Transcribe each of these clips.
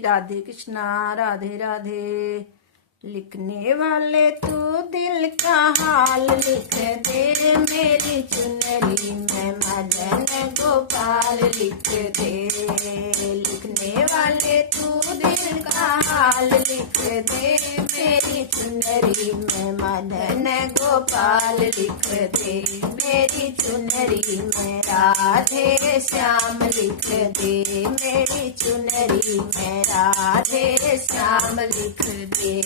राधे कृष्णा राधे राधे। लिखने वाले तू दिल का हाल लिख दे, मेरी चुनरी में मदन गोपाल लिख दे। लिखने वाले तू दिल का हाल लिख दे, मेरी चुनरी में मदन गोपाल लिख दे। मेरी चुनरी में राधे श्याम लिख दे, मेरी चुनरी में राधे श्याम लिख दे।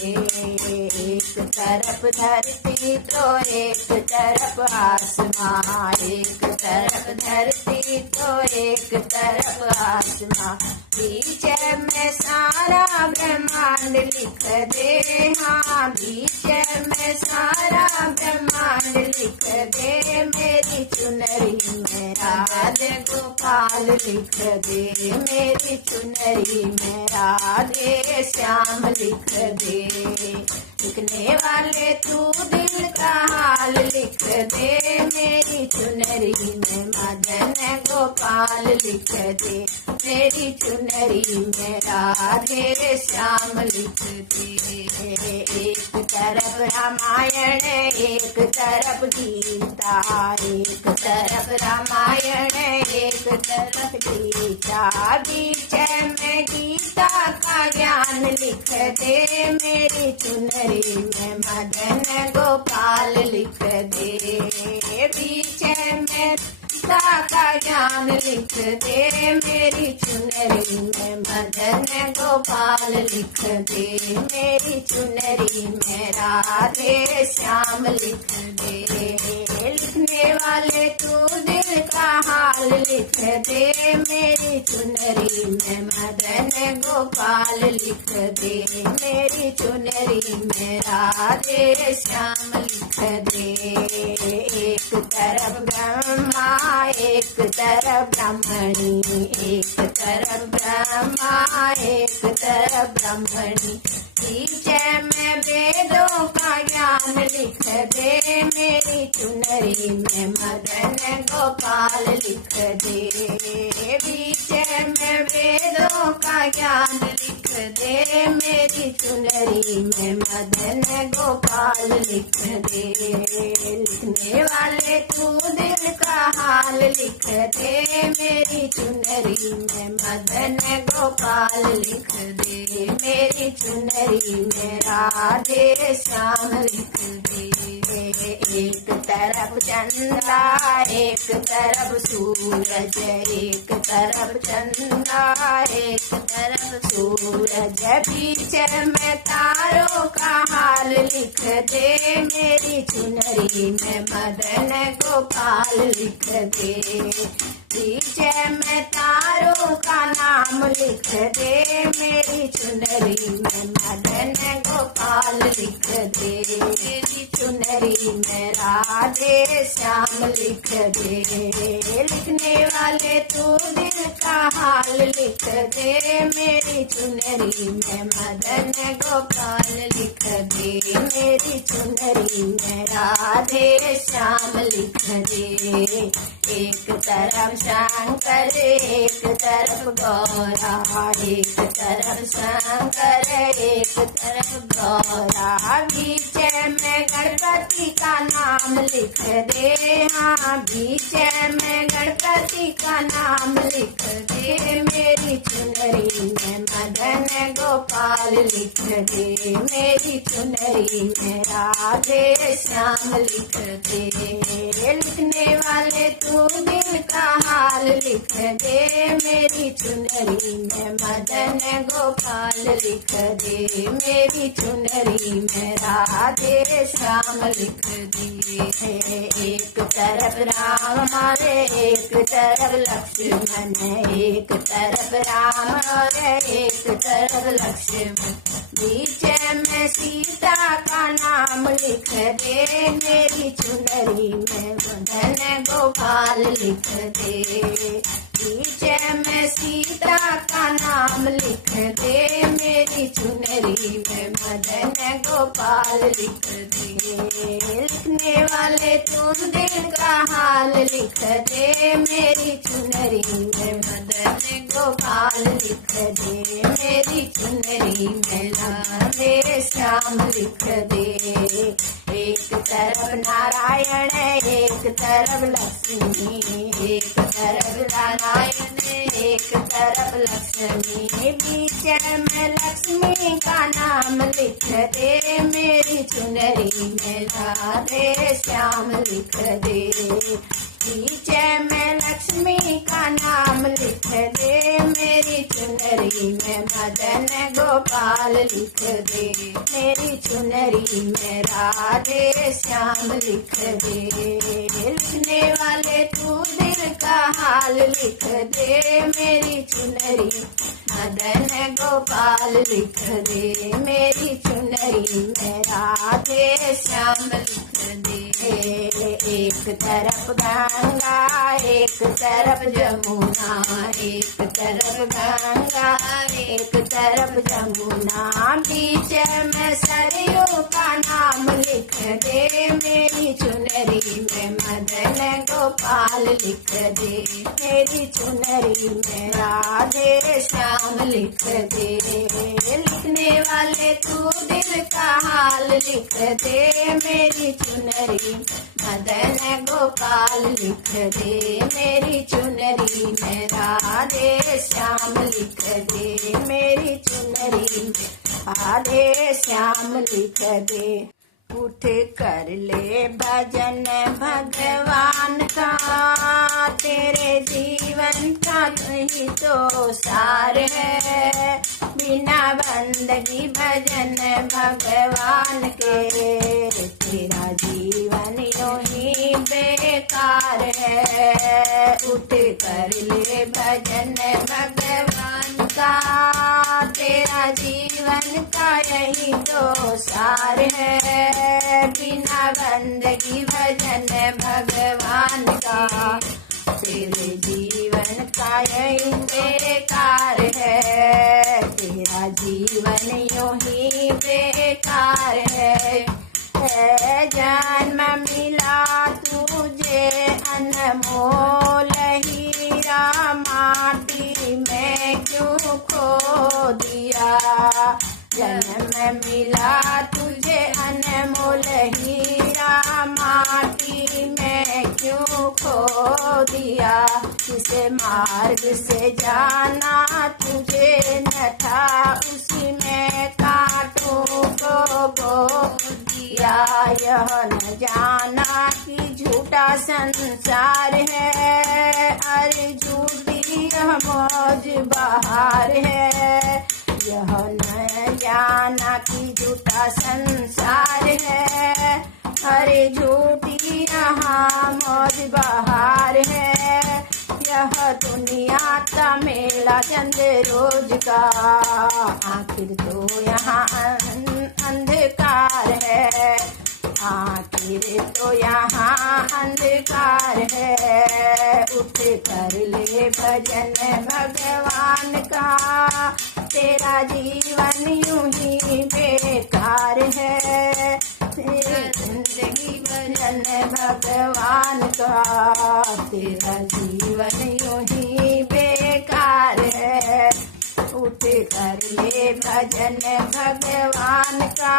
एक तरफ धरती तो एक तरफ आसमां, एक तरफ धरती तो एक तरफ आसमां, बीच में सारा ब्रह्मांड लिख दे। हाँ, बीच में सारा ब्रह्मांड लिख दे, मेरी चुनरी में राधे गोपाल लिख दे। मेरी चुनरी में राधे श्याम लिख दे। लिखने वाले तू दिल का हाल लिख दे, मेरी चुनरी में मदन गोपाल लिख दे। मेरी चुनरी में राधे श्याम लिख दे। एक तरफ रामायण एक तरफ गीता, एक तरफ रामायण एक तरफ गीता, बीच में गीता का ज्ञान लिख दे। मेरी चुनरी में मदन गोपाल लिख दे। बीच में गीता का ज्ञान लिख दे, मेरी चुनरी में मदन गोपाल लिख दे। मेरी चुनरी में राधे श्याम लिख दे। लिखने वाले तू दिल का हाल लिख दे, मेरी चुनरी में मदन गोपाल लिख दे। मेरी चुनरी में राधे श्याम लिख दे। एक तरफ ब्रह्मा एक तरफ ब्राह्मणी, एक तरफ ब्रह्मा एक तरफ ब्राह्मणी, बीच में वेदों का ज्ञान लिख दे। मेरी चुनरी में मदन गोपाल लिख दे। बीच में वेदों का ज्ञान लिख दे, मेरी चुनरी में मदन गोपाल लिख दे। लिखने वाले तू दिल का हाल लिख दे, मेरी चुनरी में मदन गोपाल लिख दे। मेरी चुनरी में राधे श्याम लिख दे। एक तरफ चंदा एक तरफ सूरज, एक तरफ चंदा एक तरफ सूरज, बीच में तारों का हाल लिख दे। मेरी चुनरी में मदन गोपाल लिख दे। बीच में तारों का नाम लिख दे, मेरी चुनरी में मदन गोपाल लिख दे। मेरी चुनरी में राधे श्याम लिख दे। लिखने वाले तू दिल का हाल लिख दे, मेरी चुनरी में मदन गोपाल लिख दे। मेरी चुनरी में राधे श्याम लिख दे। एक तरफ शंकर एक तरफ गौरा, एक तरफ शंकर एक तरफ गौरा, बीच में गणपति का नाम लिख दे। हाँ, बीच में गणपति का नाम लिख दे। मेरी चुनरी में मदन गोपाल लिख दे। मेरी चुनरी में राधे श्याम लिख दे। लिखने वाले तू दिल का हाल लिख दे, मेरी चुनरी में मदन गोपाल लिख दे। मेरी चुनरी में राधे श्याम लिख दे। एक तरफ राम हरे एक तरफ लक्ष्मण, एक तरफ राम हरे एक तरफ लक्ष्मण, बीच में सीता का नाम लिख दे। मेरी चुनरी में मदन गोपाल लिख दे। बीच में सीता का नाम लिख दे, मेरी चुनरी में मदन गोपाल लिख दे। लिखने वाले तू दिल का हाल लिख दे, मेरी मेरी चुनरी में मदन गोपाल लिख दे, मेरी चुनरी में राधे श्याम लिख दे। एक तरफ नारायण एक तरफ लक्ष्मी, एक तरफ नारायण एक तरफ लक्ष्मी, बीच में लक्ष्मी का नाम लिख दे, मेरी चुनरी में राधे श्याम लिख दे। बीच में लक्ष्मी का नाम लिख दे, मेरी चुनरी में मदन गोपाल लिख दे, मेरी चुनरी में राधे श्याम लिख दे। लिखने वाले तू दिल का हाल लिख दे, मेरी चुनरी मदन गोपाल लिख दे, मेरी चुनरी में राधे श्याम लिख दे। एक तरफ गंगा एक तरफ जमुना, एक तरफ गंगा एक तरफ जमुना, बीच में सरयू का नाम लिख दे, मेरी चुनरी में मदन गोपाल लिख दे, मेरी चुनरी में राधे श्याम लिख दे। लिखने वाले तू दिल का हाल लिख दे, मेरी चुनरी मदन गोपाल लिख दे, मेरी चुनरी में राधे श्याम लिख दे, मेरी चुनरी में राधे श्याम लिख दे। उठ कर ले भजन भगवान का, तेरे जीवन का ही तो सार है, बिना बंदगी भजन भगवान के, तेरा जीवन यूं ही बेकार है। उठ कर ले भजन भगवान का, तेरा जीवन का यही तो सार है, बिना बंदगी भजन भगवान का, तेरे जीवन का यही बेकार है, तेरा जीवन यूं ही बेकार है। जन्म मिला तुझे अनमोल हीरा, माटी में क्यों खो दिया, जन्म मिला तुझे अनमोल हीरा, माटी में क्यों खो दिया, किसे मार्ग से जाना तुझे न था, उसी में कांटों को बो दिया, यह न जाना कि झूठा संसार है, अरे झूठी यह मौज बहार है, यह न जाना कि झूठा संसार है, अरे झूठी यहाँ मौज बहार है, यह दुनिया का मेला चंद रोज का, आखिर तो यहाँ अंधकार है, आखिर तो यहाँ अंधकार है। उठ कर ले भजन भगवान का, तेरा जीवन यूं ही बेकार है, जिंदगी भजन भगवान का, तेरा जीवन यूं ही बेकार है। उठ कर ले भजन भगवान का,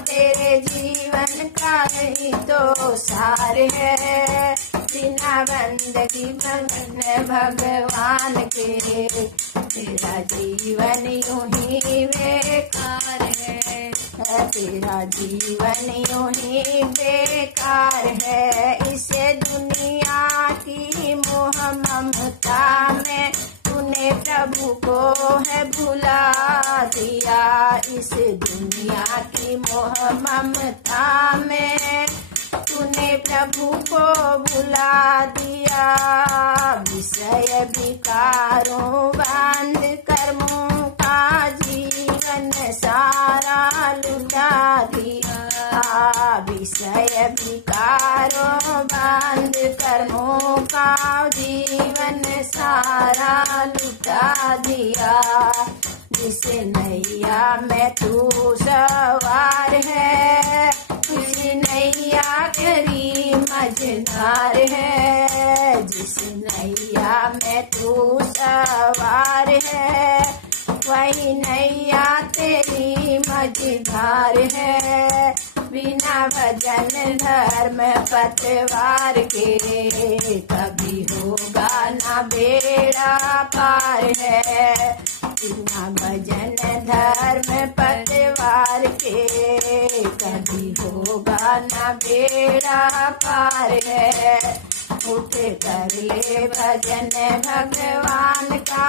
तेरे जीवन का ही तो सार है, बिना बंदगी भजन भगवान के, तेरा जीवन यूं ही बेकार है, तेरा जीवन यूं ही बेकार है। इसे दुनिया की मोह ममता में तूने प्रभु को है भुला दिया, इस दुनिया की मोह ममता में तूने प्रभु को भुला दिया, विषय विकारों बांध कर्मों का जीवन सारा लुटा दिया, विषय विकारों बांध कर्मों का जीवन सारा लुटा दिया, जिस नैया में तू सवार है, उस नैया तेरी मझधार है, जिस नैया नैया में तू सवार है, वही नैया तेरी मझधार है। बिना भजन धर्म पतवार के कभी होगा ना बेड़ा पार है। बिना भजन धर्म पतवार के कभी होगा ना बेड़ा पार है। उठ कर ले भजन भगवान का,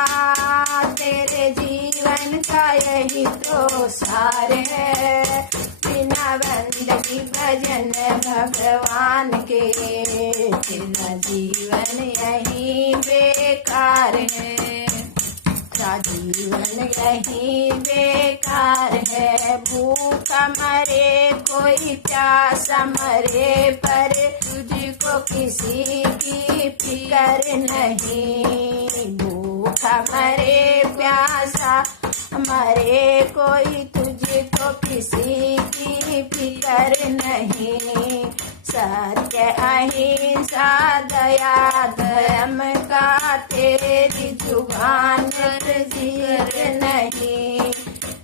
तेरे जीवन का यही तो सार है। बिना बंदगी भजन भगवान के तेरा जीवन यही बेकार है, तेरा जीवन यही बेकार है। भूखा मरे कोई प्यासा मरे, पर तुझको किसी की फिक्र नहीं। भूखा मरे प्यासा मरे कोई तुझको किसी की फिक्र नहीं। सत्य अहिंसा दया धर्म का तेरी जुबान जीत नहीं।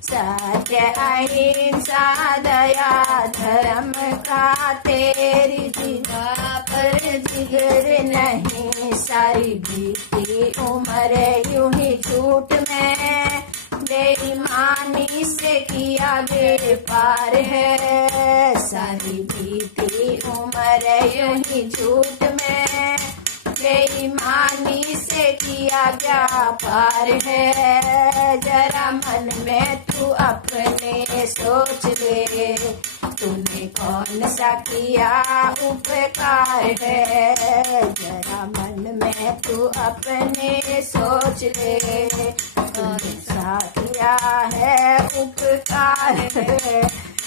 सत्य अहिंसा दया धर्म का तेरी जुबान पर जिगर नहीं। सारी बीती उम्र यूं ही झूठ में बेईमानी से किया बेपार है। सारी बीती उम्र यूं ही झूठ में बेईमानी से किया व्यापार है। जरा मन में तू अपने सोच ले, तूने कौन सा किया उपकार है। जरा मन में तू अपने सोच ले, कौन सा किया है उपकार है।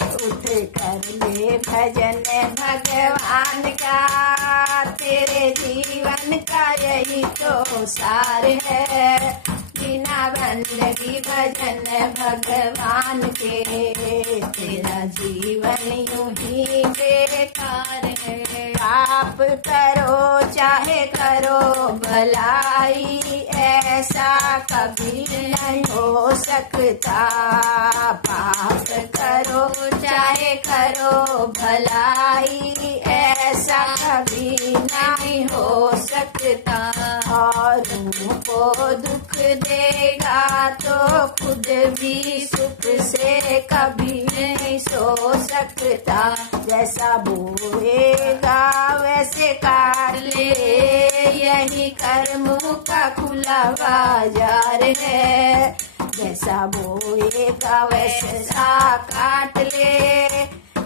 उठ कर ले भजन भगवान का, तेरे जीवन का यही तो सार है। बिना बंदगी भजन भगवान के तेरा जीवन यूं ही बेकार है। पाप करो चाहे करो भलाई, ऐसा कभी नहीं हो सकता। पाप करो चाहे करो भलाई, ऐसा कभी नहीं हो सकता। और को दुख देगा तो खुद भी सुख से कभी नहीं सो सकता। जैसा बोएगा वैसे काट ले, यही कर्मों का खुला बाजार है। जैसा बोएगा वैसा काट ले,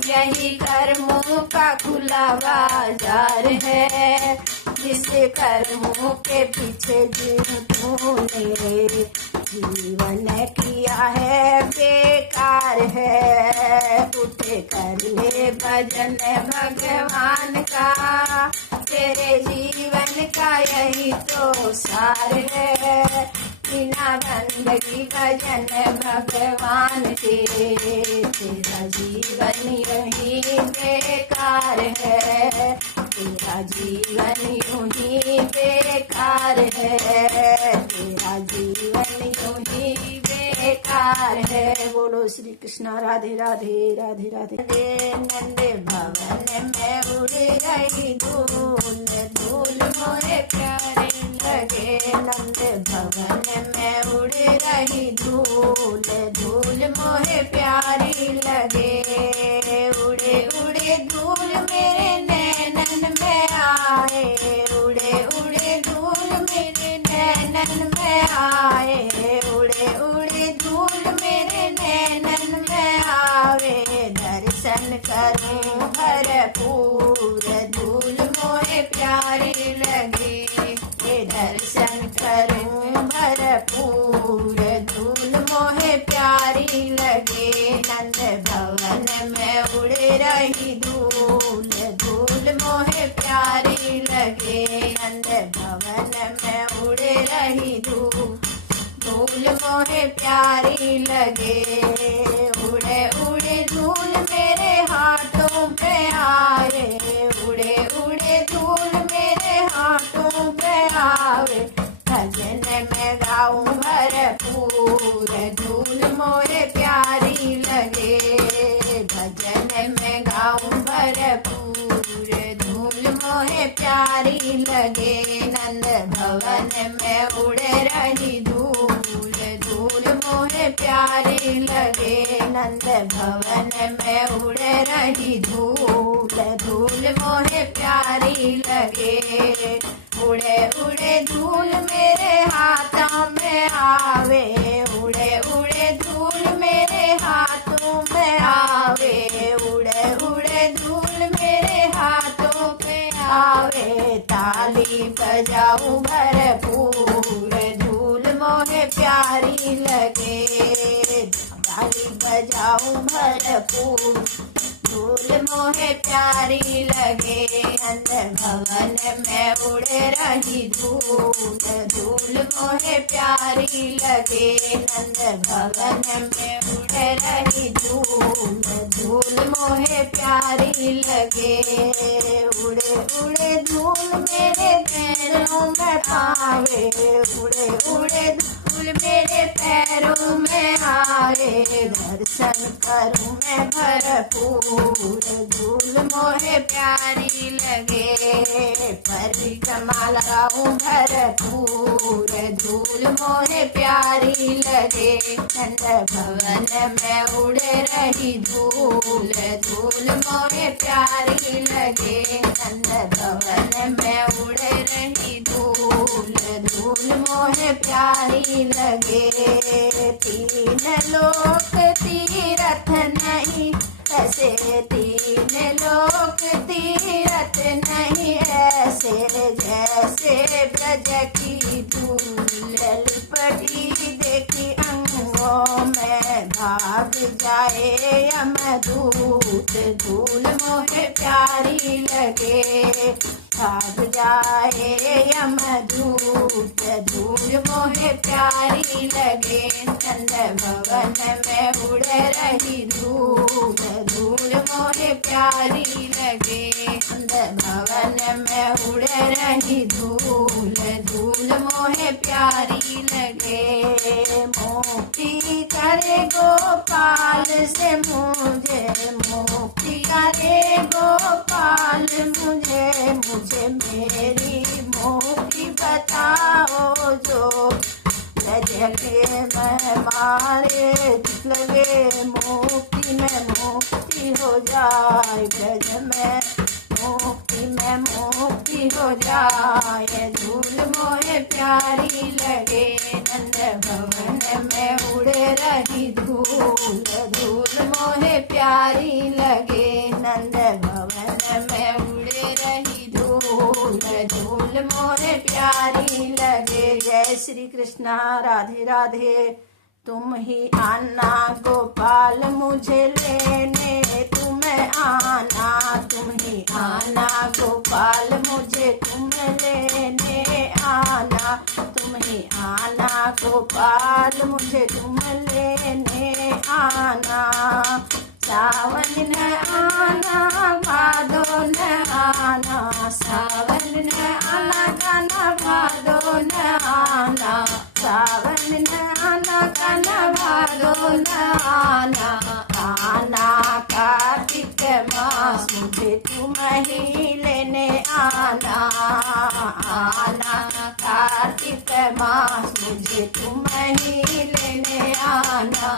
यही कर्मों का खुला बाजार है। जिस कर्मों के पीछे तूने जीवन किया है बेकार है। उठ कर ले भजन भगवान का, तेरे जीवन का यही तो सार है। बिना बंदगी भजन भगवान के तेरा जीवन यही बेकार है। तेरा जीवन यूं ही बेकार है। तेरा जीवन यूं ही बेकार है। बोलो श्री कृष्णा राधे राधे राधे राधे। नंद भवन में उड़ रही धूल, धूल मोरे प्यारे लगे। नंद भवन में उड़ रही धूल, धूल मोहे प्यारी लगे। उड़े उड़े धूल मेरे नैनन में आए, उड़े उड़े धूल मेरे नैनन में आए। उड़े उड़े धूल मेरे नैनन में आवे। दर्शन करूं भरपूर, धूल मोहे प्यारी लगे। दर्शन करूं भरपूर, धूल मोहे प्यारी लगे। नंद भवन में उड़ रही धूल, धूल मोहे प्यारी लगे। नंद भवन में उड़ रही धूल, धूल मोहे प्यारी लगे। उड़े उड़े धूल मेरे हाथों पे आए, उड़े उड़े धूल मेरे हाथों पे आवे। लगे। नंद भवन में उड़े रही धूल, धूल मोहे प्यारी लगे। नंद भवन में उड़े रही धूल, धूल मोहे प्यारी लगे। उड़े उड़े धूल मेरे हाथों में आवे, उड़े उड़े धूल मेरे हाथों में आवे। उड़े उड़े धूल मेरे हाथों में आवे। ताली बजाऊं भरपूर, धूल मोहे प्यारी लगे। ताली बजाऊं भरपूर, धूल मोहे प्यारी लगे। नंद भवन में उड़े रही धूल, धूल मोहे प्यारी लगे। नंद भवन में उड़े रही धूल, धूल मोहे प्यारी लगे। उड़े उड़े धूल मेरे पैरों में आवे, उड़े उड़े धूल मेरे पैरों में आवे। दर्शन करूं मैं भरपूर, धूल मोहे प्यारी लगे। परिक्रमा लगाऊं भरपूर, धूल मोहे प्यारी लगे। नंद भवन में उड़े रही धूल, धूल मोहे प्यारी लगे। नंद भवन में उड़े रही धूल, धूल मोहे प्यारी लगे। तीन लोक तीरथ नहीं ऐसे, तीन लोक तीरथ नहीं ऐसे। जैसे ब्रज की धूल लपटी देखी अंगों में, भाग जाए यमदूत, धूल मोहे प्यारी लगे। भाग जाए यमदूत, धूल मोहे प्यारी लगे। नंद भवन में उड़े रही धूल, धूल मोहे प्यारी लगे। नंद भवन में उड़े रही धूल, धूल मोहे प्यारी लगे। मुक्ति करे गोपाल से मुझे, मुक्ति करे गोपाल मुझे। मुझे मेरी मुक्ति बताओ जो, ब्रज के मैं मारे लगे। मुक्ति में मुक्ति हो जाए, ब्रज में मुक्ति में मुक्ति हो जाए। धूल मोहे प्यारी लगे। नंद भवन में उड़े रही धूल, धूल मोहे प्यारी लगे। नंद भवन में उड़े रही धूल, धूल मोहे प्यारी लगे। जय श्री कृष्णा, राधे राधे। तुम ही आना गोपाल मुझे लेने, तुम्हें आना, तुम ही आना गोपाल मुझे तुम लेने आना। तुम ही आना गोपाल मुझे तुम लेने आना। सावन न आना भादो न आना, सावन न आना गाना भादो न आना। सावन न आना गाना भादो न आना। आना कार्तिक मास मुझे तुम ही लेने आना। आना कार्तिक मास मुझे तुम ही लेने आना।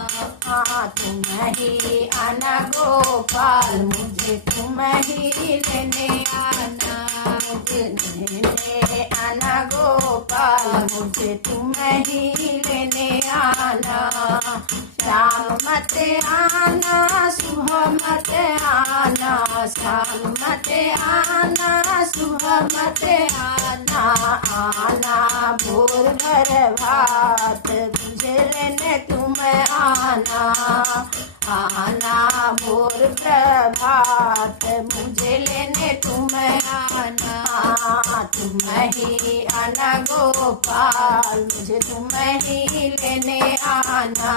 तुम ही आना गोपाल मुझे तुम ही लेने आना। मुझे लेने आना गोपाल मुझे तुम ही लेने आना। शाम मत आना सुबह मत आना, शाम मत आना सुबह मत आना। आना भोर भर भात मुझे लेने तुम आना। आना भोर प्रभात मुझे लेने तुम आना। तुम ही आना गोपाल मुझे तुम ही लेने आना।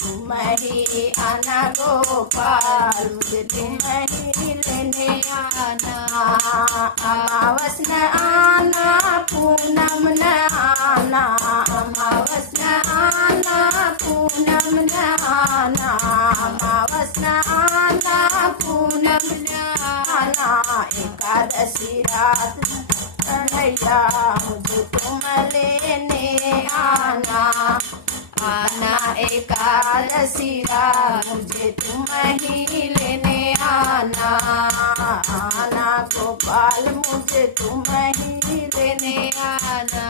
तुम ही आना गोपाल मुझे तुम ही लेने आना। अमावस न आना पूनम न आना, अमावस न आना पूनम न आना। अमावस न आना पूनम न आना। एकादशी रात कन्हैया मुझे तुम लेने आना। आना एकादशीरा मुझे तुम ही लेने आना। आना गोपाल मुझे तुम ही लेने आना।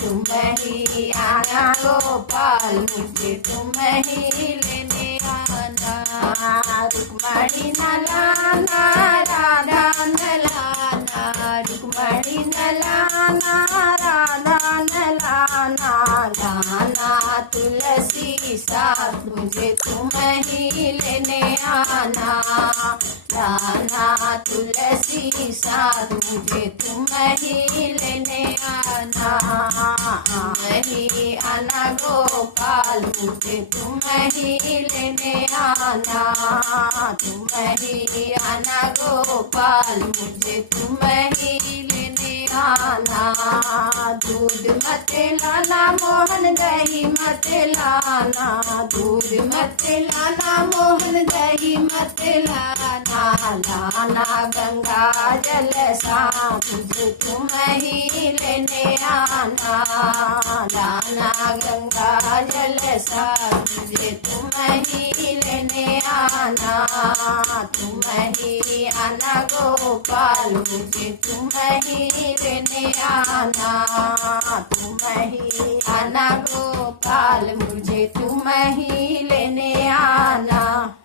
तुम ही आना गोपाल मुझे तुम ही लेने आना। रुक्मणी न लाना राधा न लाना। रुक्मणी न लाना राधा न लाना। लाना तुलसी साथ मुझे तुम ही लेने आना। लाना तुलसी साथ मुझे तुम ही लेने आना। ही आना गोपाल मुझे तुम ही लेने आना। तुम ही आना गोपाल मुझे तुम ही लेने आना। दूध मत लाना मोहन दही मत लाना। दूध मत लाना मोहन दही मत लाना। लाना गंगा जल साथ मुझे तुम ही लेने आना। लाना गंगा जल साथ मुझे तुम ही लेने आना। तुम ही आना गोपाल मुझे तुम ही लेने आना। तुम ही आना गोपाल मुझे तुम ही लेने आना।